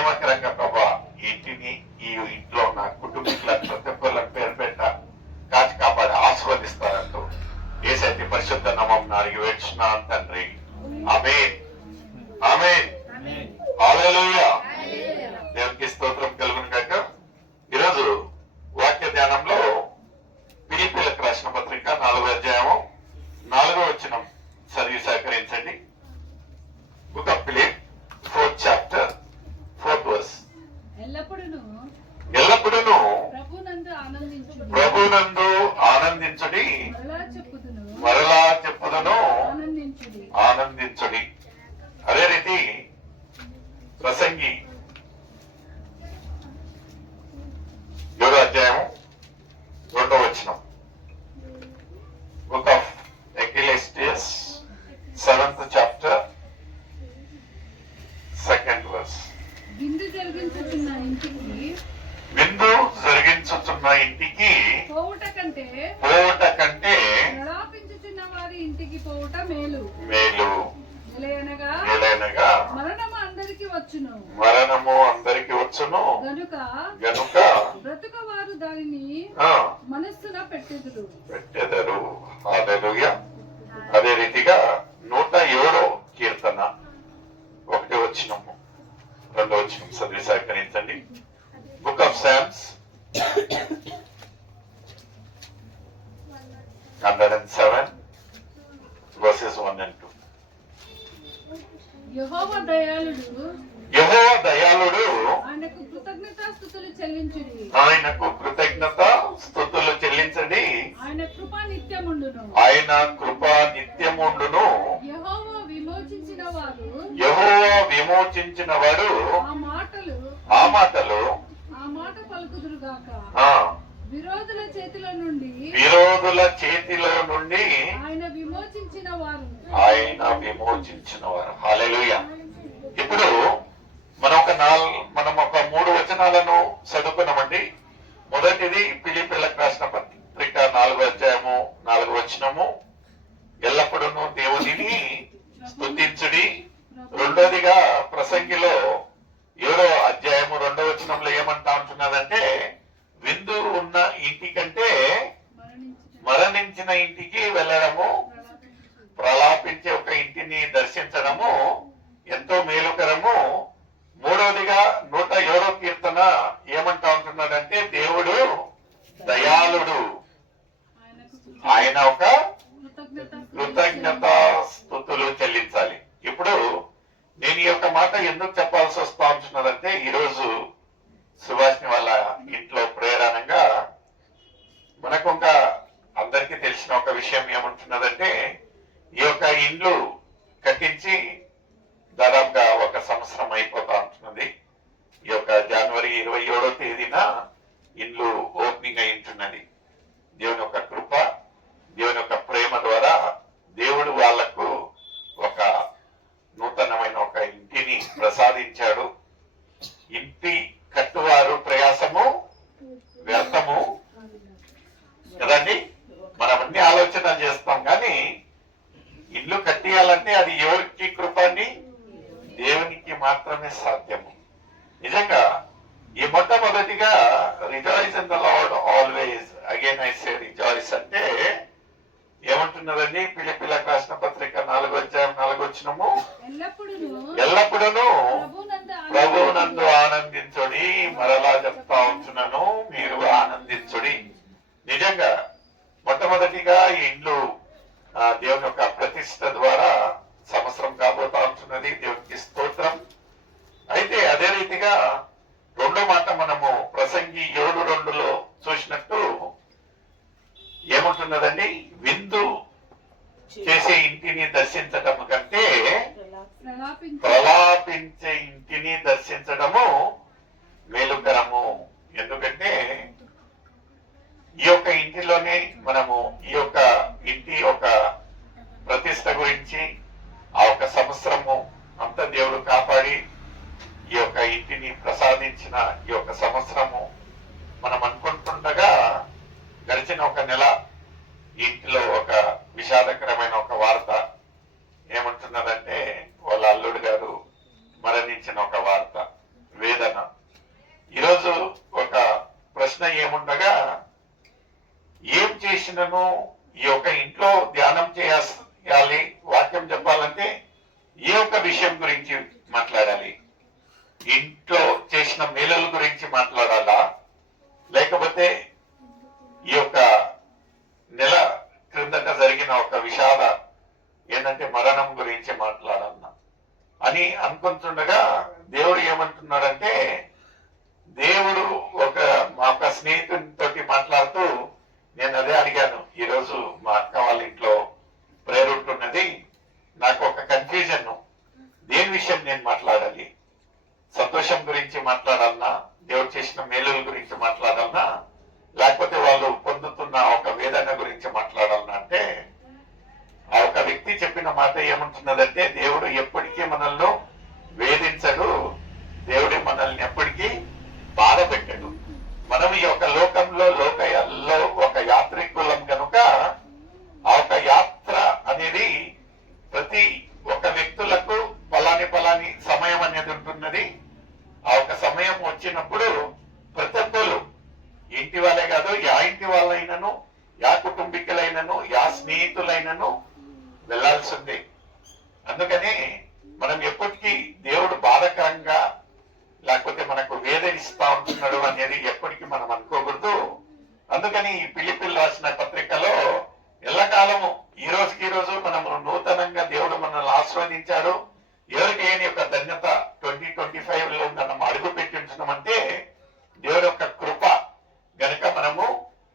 మహిమకరంగా ప్రభా ఇంటిని ఈ ఇంట్లో ఉన్న కుటుంబీకులకు ప్రతి ఒక్కళ్ళకి పేరు పెట్ట కాచి కాపాడి ఆశీర్వదిస్తారంటూ యేసయ్య పరిశుద్ధ నామమున అడిగి వేడుచున్నాను తండ్రి. ఆమేన్ ఆమేన్ హల్లెలూయా. దేవునికి స్తోత్రం కలుగును గాక. ఈరోజు వాక్య ధ్యానంలో ఫిలిప్పీయులకు రాసిన పత్రిక 4వ అధ్యాయము 4వ వచనం చదివి సహకరించండి. Book of Philip 4th chapter 4th verse. ఎల్లప్పుడూ ప్రభునందు ఆనందించుడి, మరలా చెప్పుదును ఆనందించుడి. అదే రీతి ప్రసంగి 7వ అధ్యాయము 2వ వచనం. Book of Ecclesiastes 7th chapter 2nd verse. విందు జరిగించుచున్న ఇంటికి పోవుట కంటే ప్రలాపించుచున్న వారి ఇంటికి పోవుట మేలు. ఎలయనగా మరణము అందరికి వచ్చును గనుక బ్రతుక వారు దానిని మనస్సున పెట్టెదరు. హల్లెలూయా. అదే రీతిగా 107వ కీర్తన 1వ వచనము 2వ వచనం చదివి సహకరించండి. Book of Psalms 107 verses 1 and 2. యెహోవా దయాళుడు ఆయనకు కృతజ్ఞతాస్తుతులు చెల్లించండి. ఆయన కృప నిత్యముండును. యెహోవా విమోచించిన వారు ఆ మాట పలుకుదురు గాక. విరోధుల చేతిలో నుండి ఆయన విమోచించిన వారు. హల్లెలూయా. ఇప్పుడు మనం ఒక 3 వచనాలను చదువుకున్నామండి. మొదటిది ఫిలిప్పీయులకు రాసిన పత్రిక 4వ అధ్యాయము 4వ వచనము, ఎల్లప్పుడూ దేవునిని స్తుతించుడి. రెండోదిగా ప్రసంగిలో 7వ అధ్యాయము 2వ వచనంలో ఏమంటా ఉంటున్నదంటే, విందు ఉన్న ఇంటి కంటే మరణించిన ఇంటికి వెళ్ళడము, ప్రలాపించే ఒక ఇంటిని దర్శించడము ఎంతో మేలుకరము. మూడవదిగా 107వ కీర్తన ఏమంటా ఉంటున్నాడంటే, దేవుడు దయాళుడు, ఆయన ఒక కృతజ్ఞతా స్తుతులు చెల్లించాలి. ఇప్పుడు నేను ఈ యొక్క మాట ఎందుకు చెప్పాల్సి వస్తా ఉంటున్నదంటే, ఈరోజు సుభాష్ని వాళ్ళ ఇంట్లో ప్రేరణంగా మనకు ఇంకా అందరికీ తెలిసిన ఒక విషయం ఏమంటున్నదంటే, ఈ యొక్క ఇండ్లు కట్టించి దాదాపుగా 1 సంవత్సరం అయిపోతా ఉంటున్నది. ఈ యొక్క జనవరి 27వ తేదీన ఇండ్లు ఓపెనింగ్ అయి ఉంటున్నది. దేవుని యొక్క కృప, దేవుని యొక్క ప్రేమ ద్వారా దేవుడు వాళ్లకు ఒక నూతనమైన ఒక ఇంటిని ప్రసాదించాడు. ఇంటి కట్టువారు ప్రయాసము వ్యర్థము కదండి. మనం అన్ని ఆలోచన చేస్తాం, కానీ ఇల్లు కట్టియాలంటే అది ఎవరికి కృపని? దేవునికి మాత్రమే సాధ్యము. నిజంగా ఈ మొట్టమొదటిగా rejoice in the lord always, again I say rejoice అంటే ఏమంటున్నదండి? ఫిలిప్పీయులకు రాసిన పత్రిక 4వ అధ్యాయం 4వ వచనము, ఎల్లప్పుడూ ప్రభువునందు ఆనందించుడి. మరలా చెప్తా ఉంటున్నాను, మీరు ఆనందించుడి. నిజంగా మొట్టమొదటిగా ఈ ఇండ్లు దేవుని యొక్క ప్రతిష్ట ద్వారా సంవత్సరం కాబోతా ఉంటున్నది. దేవునికి స్తోత్రం. అయితే అదే రీతిగా రెండో మాట మనము ప్రసంగి 7:2లో చూసినట్టు ఏముంటున్నదండి? విందు చేసే ఇంటిని దర్శించటం కంటే ప్రలాపించే ఇంటిని దర్శించడము మేలుకరము. ఎందుకంటే ఈ యొక్క ఇంటిలోనే మనము ఈ యొక్క ఇంటి ఒక ప్రతిష్ట గురించి ఆ ఒక సంవత్సరము అంతా దేవుడు కాపాడి ఈ యొక్క ఇంటిని ప్రసాదించిన ఈ యొక్క సంవత్సరము మనం అనుకుంటుండగా గడిచిన 1 నెల ఇంటిలో ఒక విషాదకరమైన ఒక వార్త ఏమంటున్నదంటే, వాళ్ళ అల్లుడు గారు మరణించిన ఒక వార్త. వేద చేసినను ఈ యొక్క ఇంట్లో ధ్యానం చేయాలి, వాక్యం చెప్పాలంటే ఏ ఒక్క విషయం గురించి మాట్లాడాలి? ఇంట్లో చేసిన మేలుల గురించి మాట్లాడాలా, లేకపోతే ఈ యొక్క నెల క్రిందట జరిగిన ఒక విషాద ఏంటంటే మరణం గురించి మాట్లాడాలన్నా అని అనుకుంటుండగా దేవుడు ఏమంటున్నాడంటే, దేవుడు మా ఒక స్నేహితునితోటి మాట్లాడుతూ నేను అదే అడిగాను. ఈరోజు మా అక్క వాళ్ళ ఇంట్లో ప్రేయర్ ఉంటున్నది, నాకు ఒక కన్ఫ్యూజన్, దేని విషయం నేను మాట్లాడాలి? సంతోషం గురించి మాట్లాడాలన్నా, దేవుడు చేసిన మేలుల గురించి మాట్లాడాలన్నా, లేకపోతే వాళ్ళు పొందుతున్న ఒక వేదన గురించి మాట్లాడాలన్నా అంటే ఆ ఒక వ్యక్తి చెప్పిన మాట ఏమంటున్నదంటే, దేవుడు ఎప్పటికీ మనల్ని వేధించడు, దేవుడు మనల్ని ఎప్పటికీ బాధ పెట్టడు. మనం ఈ యొక్క లోకంలో ఒక యాత్రికులం కనుక ఆ ఒక యాత్ర అనేది ప్రతి ఒక్క వ్యక్తులకు పలాని సమయం అనేది ఉంటున్నది. ఆ ఒక సమయం వచ్చినప్పుడు ప్రతి ఒక్కరు ఇంటి వాళ్ళే కాదు, యా ఇంటి వాళ్ళైనను, యా కుటుంబీకులైనను, యా స్నేహితులైనను వెళ్లాల్సి ఉంది. అందుకని మనం ఎప్పటికీ దేవుడు బాధకరంగా లేకపోతే మనకు వేదనిస్తా ఉంటున్నాడు అనేది ఎప్పటికీ మనం అనుకోకూడదు. అందుకని ఈ ఫిలిప్పీలు రాసిన పత్రికలో ఎల్లకాలము ఈ రోజు మనము నూతనంగా దేవుడు మనల్ని ఆస్వాదించాడు. ఎవరికి ఏని యొక్క ధన్యత 2025 లో మనం అడుగు పెట్టించడమంటే దేవుడు యొక్క కృప గనుక మనము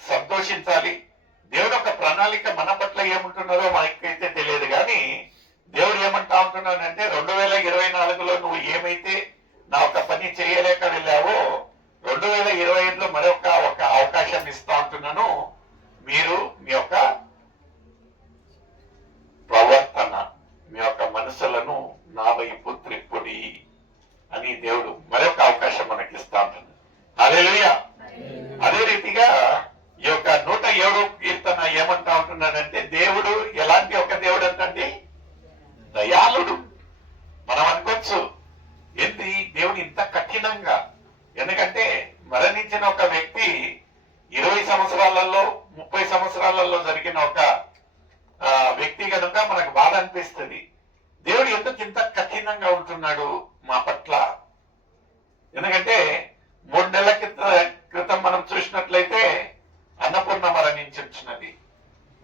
సంతోషించాలి. దేవుడు యొక్క ప్రణాళిక మన పట్ల ఏముంటున్నారో మనకైతే తెలియదు, కానీ దేవుడు ఏమంటా ఉంటున్నాడంటే 2024లో నువ్వు ఏమైతే నా ఒక పని చేయలేక వెళ్ళావో 2025లో మరొక అవకాశం ఇస్తా ఉంటున్నాను. మీరు మీ యొక్క ప్రవర్తన, మీ యొక్క మనసులను నా వైపు త్రిప్పుడి అని దేవుడు మరొక అవకాశం మనకి ఇస్తా ఉంటున్నాడు. హల్లెలూయా. అదే రీతిగా ఈ యొక్క 107వ కీర్తన ఏమంటా ఉంటున్నాడంటే, దేవుడు ఎలాంటి ఒక దేవుడు అంటే దయాళుడు. మనం అనుకోవచ్చు ఏంటి దేవుడు ఇంత కఠినంగా, ఎందుకంటే మరణించిన ఒక వ్యక్తి 20 సంవత్సరాలలో 30 సంవత్సరాలలో జరిగిన ఒక వ్యక్తి కనుక మనకు బాధ అనిపిస్తుంది. దేవుడు ఎందుకు ఇంత కఠినంగా ఉంటున్నాడు మా పట్ల? ఎందుకంటే 3 నెలల క్రితం మనం చూసినట్లయితే అన్నపూర్ణ మరణించున్నది.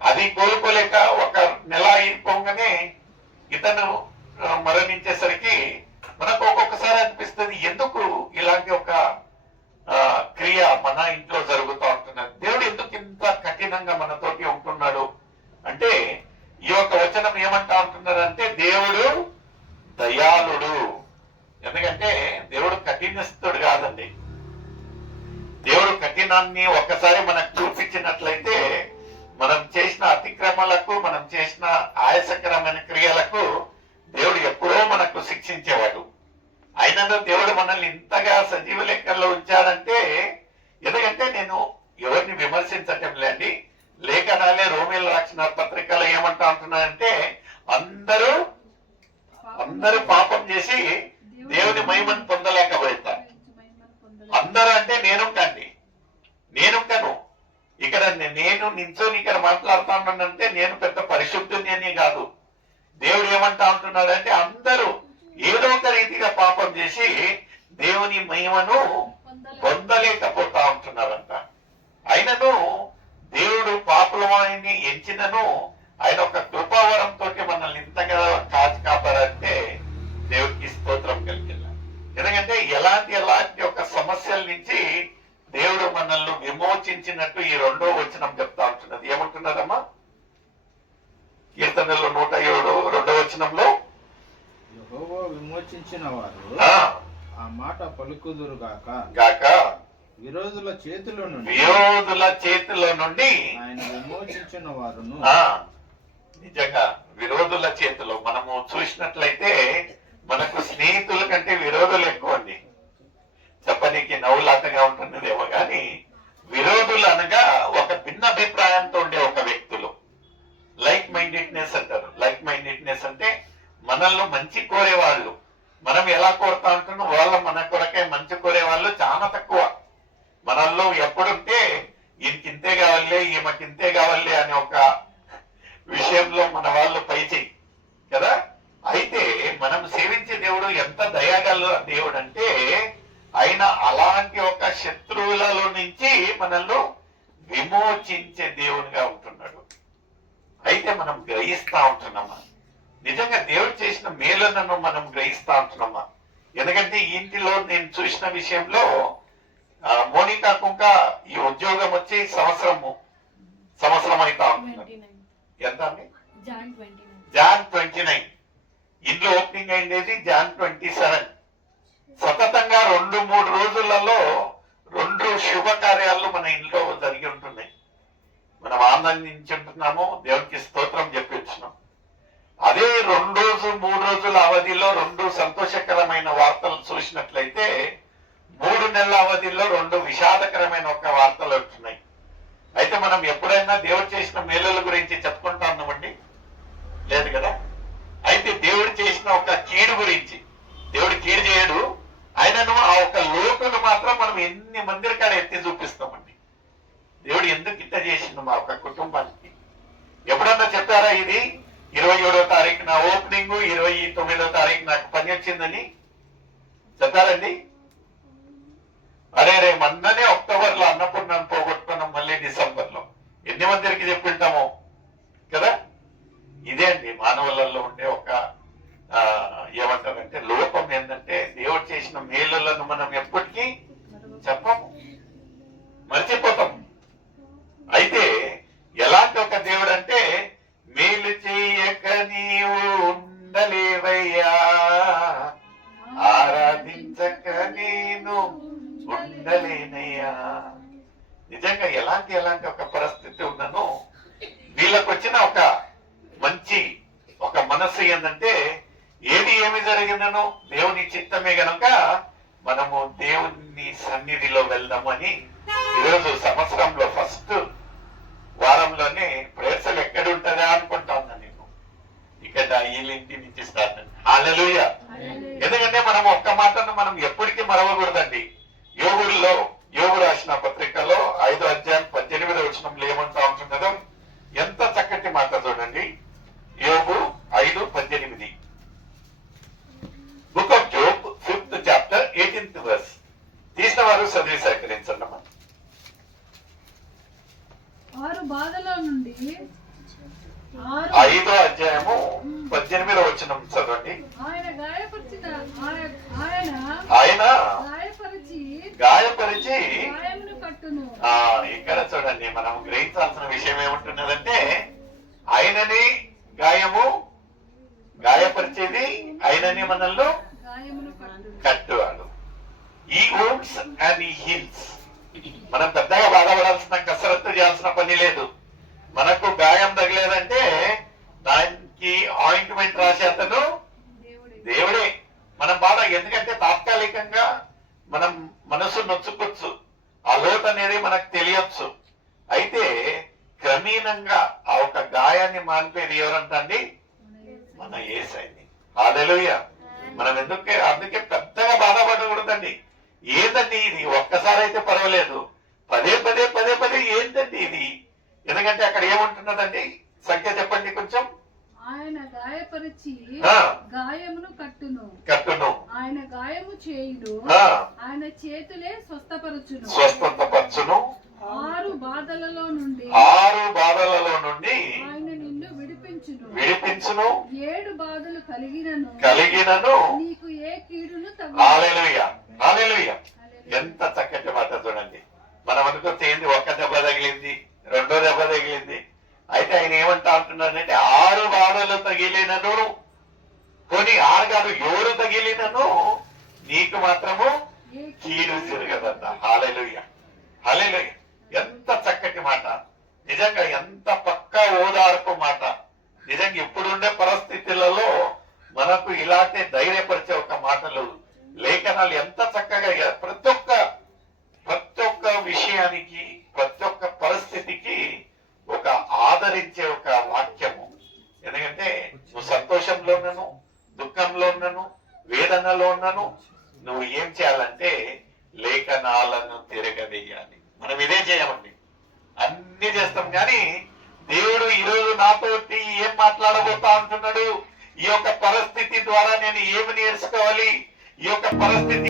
అది కోలుకోలేక ఒక నెల అయిపోగానే ఇతను మరణించేసరికి మనకు ఒక్కొక్కసారి అనిపిస్తుంది, ఎందుకు ఇలాంటి ఒక క్రియ మన ఇంట్లో జరుగుతూ ఉంటున్నది? దేవుడు ఎందుకు ఇంత కఠినంగా మనతోటి ఉంటున్నాడు అంటే ఈ యొక్క వచనం ఏమంటా ఉంటున్నారంటే దేవుడు దయాళుడు. ఎందుకంటే దేవుడు కఠినస్తుడు కాదండి. దేవుడు కఠినాన్ని ఒక్కసారి మనకు చూపించినట్లయితే మనం చేసిన అతిక్రమాలకు, మనం చేసిన ఆయాసకరమైన క్రియలకు దేవుడు ఎప్పుడో మనకు శిక్షించేవాడు. అయినను దేవుడు మనల్ని ఇంతగా సజీవ లెక్కల్లో ఉంచాడంటే, ఎందుకంటే నేను ఎవరిని విమర్శించటం లేండి, లేఖనాలే రోమియోలు రాసిన పత్రికలో ఏమంటా ఉంటున్నారంటే అందరూ పాపం చేసి దేవుని మహిమను పొందలేకపోతారు. అందరూ అంటే నేను కను ఇక్కడ నేను నించొని ఇక్కడ మాట్లాడుతా ఉన్నానంటే నేను పెద్ద పరిశుద్ధుని కాదు. దేవుడు ఏమంటా ఉంటున్నాడంటే అందరూ ఏదో ఒక రీతిగా పాపం చేసి దేవుని మహిమను పొందలేకపోతా ఉంటున్నారంట. అయినను దేవుడు పాపులవాణిని ఎంచినను ఆయన ఒక కృపావరంతో మనల్ని ఇంతగా కాపాడంటే దేవుడికి స్తోత్రం కలిగిన. ఎందుకంటే ఎలాంటి ఒక సమస్యల నుంచి దేవుడు మనల్ని విమోచించినట్టు ఈ 2వ వచనం చెప్తా ఉంటున్నది. ఏమంటున్నదమ్మా? కీర్తనలో 107 2వ వచనంలో యెహోవా విమోచించిన వారు ఆ మాట పలుకుదురు గాక, విరోధుల చేతిలో నుండి ఆయన విమోచించిన వారును. నిజంగా విరోధుల చేతిలో మనము చూసినట్లయితే మనకు స్నేహితుల కంటే విరోధులు ఎక్కువ అండి. చెప్పనీకి నవ్వులాటగా ఉంటున్నదేమో కానీ విరోధులు అనగా ఒక భిన్న అభిప్రాయంతో ఉండే ఒక వ్యక్తులు. లైక్ మైండెడ్నెస్ అంటారు. లైక్ మైండెడ్నెస్ అంటే మనల్ని మంచి కోరేవాళ్ళు. మనం ఎలా కోరుతా ఉంటున్నాం, వాళ్ళ మన కొరకే మంచి కోరే వాళ్ళు చాలా తక్కువ. మనల్లో ఎప్పుడుంటే ఈయనకింతే కావాలి, ఈమెకింతే కావాలి అనే ఒక విషయంలో మన వాళ్ళు పైచేయి కదా. అయితే మనం సేవించే దేవుడు ఎంత దయాగల దేవుడు అంటే ఆయన అలాంటి ఒక శత్రువులలో నుంచి మనల్ని విమోచించే దేవునిగా ఉంటున్నాడు. అయితే మనం గ్రహిస్తా ఉంటున్నామా? నిజంగా దేవుడు చేసిన మేలులను మనం గ్రహిస్తా ఉంటున్నామా? ఎందుకంటే ఇంటిలో నేను చూసిన విషయంలో మోనికా కుంక ఈ ఉద్యోగం వచ్చి సంవత్సరం అవుతా ఉంటున్నారు. ఎంత అండి? జాన్ 29. ఇంట్లో ఓపెనింగ్ అయింది జాన్ 27. సతతంగా 2-3 రోజులలో 2 శుభకార్యాలు మన ఇంట్లో జరిగి ఉంటున్నాయి. మనం ఆనందించుంటున్నాము, దేవునికి స్తోత్రం చెప్పించున్నాం. అదే 2-3 రోజుల అవధిలో 2 సంతోషకరమైన వార్తలు చూసినట్లయితే 3 నెలల అవధిలో 2 విషాదకరమైన వార్తలు ఉంటున్నాయి. అయితే మనం ఎప్పుడైనా దేవుడు చేసిన మేలుల గురించి చెప్పుకుంటా ఉన్నామండి? లేదు కదా. అయితే దేవుడు చేసిన ఒక కీడు గురించి, దేవుడు కీడు చేయడు, ఆయనను ఆ ఒక లోటును మాత్రం మనం ఎన్ని మందిరి కాడ ఎత్తి చూపిస్తామండి. దేవుడు ఎందుకు ఇట్ట చేసిండు మా ఒక కుటుంబానికి? ఎప్పుడన్నా చెప్పారా ఇది 27వ తారీఖు నా ఓపెనింగ్, 29వ తారీఖు నాకు పని వచ్చిందని చెప్పారండి? అరే మొన్ననే అక్టోబర్లో అన్నపూర్ణను పోగొట్టుకున్నాం, మళ్ళీ డిసెంబర్లో ఎన్ని మందిరికి చెప్పింటామో కదా. ఇదే అండి మానవులలో ఉండే ఒక ఏమంటారంటే లోపం ఏంటంటే దేవుడు చేసిన మేలులను మనం ఎప్పటికీ చెప్పము, మర్చిపోతాం. అయితే ఎలాంటి ఒక దేవుడు అంటే మేలు చేయక నీవు ఉండలేవయ్యా, ఆరాధించక నేను ఉండలేనయ్యా. నిజంగా ఎలాంటి ఒక పరిస్థితి ఉన్నను వీళ్ళకు వచ్చిన ఒక మంచి ఒక మనస్సు ఏంటంటే ఏమి జరిగిందనో దేవుని చిత్తమే గనక మనము దేవుని సన్నిధిలో వెళ్దామని ఈరోజు సంవత్సరంలో ఫస్ట్ వారంలోనే ప్రేసలు ఎక్కడ ఉంటుందా అనుకుంటా ఉన్నా నేను. ఇక్కడ వీళ్ళింటి నుంచి స్టార్ట్ అండి. హల్లెలూయా. ఎందుకంటే మనం ఒక్క మాటను మనం ఎప్పటికీ మరవకూడదండి. యోగు రాసిన పత్రికలో 5వ అధ్యాయం 18వ వచనంలో ఏమంటా ఉంటున్నదో ఎంత చక్కటి మాట చూడండి. యోగు 5:18. Book of Job 5th chapter 18th verse. తీసిన వారు చదివి సహకరించండి అమ్మా. 6 బాధల నుండి 5వ అధ్యాయము 18వ వచనం చదవండి. ఆయన గాయపరిచి గాయమును కట్టును. ఇక్కడ చూడండి మనం గ్రహించాల్సిన విషయం ఏముంటున్నదంటే ఆయనని గాయపరిచేది ఆయనని మనల్లో కట్టువాడు. ఈ ఓమ్స్ అండ్ ఈ హిల్స్. మనం పెద్దగా బాధపడాల్సిన కసరత్తు చేయాల్సిన పని లేదు. మనకు గాయం తగలేదంటే దానికి ఆయింట్మెంట్ రాసే అతను దేవుడే. మన బాధ ఎందుకంటే తాత్కాలికంగా మనం మనసు నొచ్చుకోవచ్చు, ఆ లోటు అనేది మనకు తెలియచ్చు. అయితే క్రమేణంగా ఆ ఒక గాయాన్ని మానిపోయేది ఎవరంటండి? మన యేసయ్యని. హల్లెలూయా. మనం అందుకే పెద్దగా బాధపడకూడదండి. ఏంటండి ఇది? ఒక్కసారి అయితే పర్వాలేదు, పదే ఏంటండి ఇది? ఎందుకంటే అక్కడ ఏముంటున్నదండి? సంఖ్య చెప్పండి కొంచెం. ఆయన గాయపరిచి గాయమును కట్టును, ఆయన గాయము చేయును, ఆయన చేతులే స్వస్థపరచును. 6 బాధలలో నుండి ఆయన నిన్ను విడిపించును. 7 బాధలు కలిగినను నీకు ఏ కీడును తగులు. హల్లెలూయా. ఎంత చక్కటి మాట చూడండి. మనం అనుకుంటే ఒక్క దెబ్బ తగిలింది, 2వ దెబ్బ తగిలింది. అయితే ఆయన ఏమంటా ఉంటున్నాడంటే 6 బాధలు తగిలినను, కొని 6 కాదు 7 తగిలినను నీకు మాత్రము కీడు జరగదన్న. హల్లెలూయా. ఎంత చక్కటి మాట. నిజంగా ఎంత పక్కా ఓదార్పు మాట. నిజంగా ఇప్పుడుండే పరిస్థితులలో మనకు ఇలాంటి ధైర్యపరిచే ఒక మాటలు, లేఖనాలు ఎంత చక్కగా ప్రతి ఒక్క విషయానికి, ప్రతి ఒక్క పరిస్థితికి ఒక ఆదరించే ఒక వాక్యము. ఎందుకంటే నువ్వు సంతోషంలో ఉన్నాను, దుఃఖంలో ఉన్నాను, వేదనలో ఉన్నాను, నువ్వు ఏం చేయాలంటే లేఖనాలను తిరగవేయాలి. మనం ఇదే చేయమండి. ఏమి నేర్చుకోవాలి? ఈ యొక్క పరిస్థితి